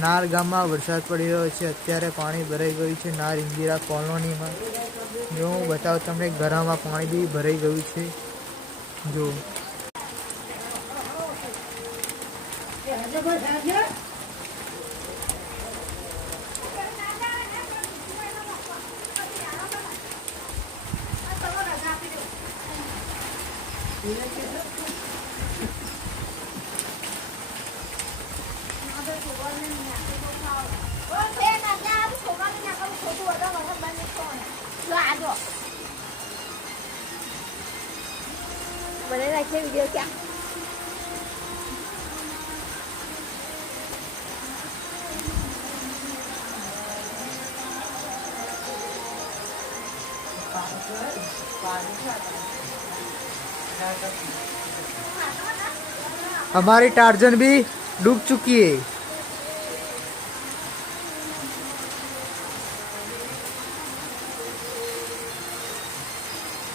નાર ગામમાં વરસાદ પડી રહ્યો છે। અત્યારે પાણી ભરાઈ ગયું છે નાર ઇન્દિરા કોલોનીમાં। જો હું બતાવું તમને, ઘરમાં પાણી બી ભરાઈ ગયું છે। જો મને રાખીએ વિડીયો ક્યાં हमारी टार्जन भी डूब चुकी है।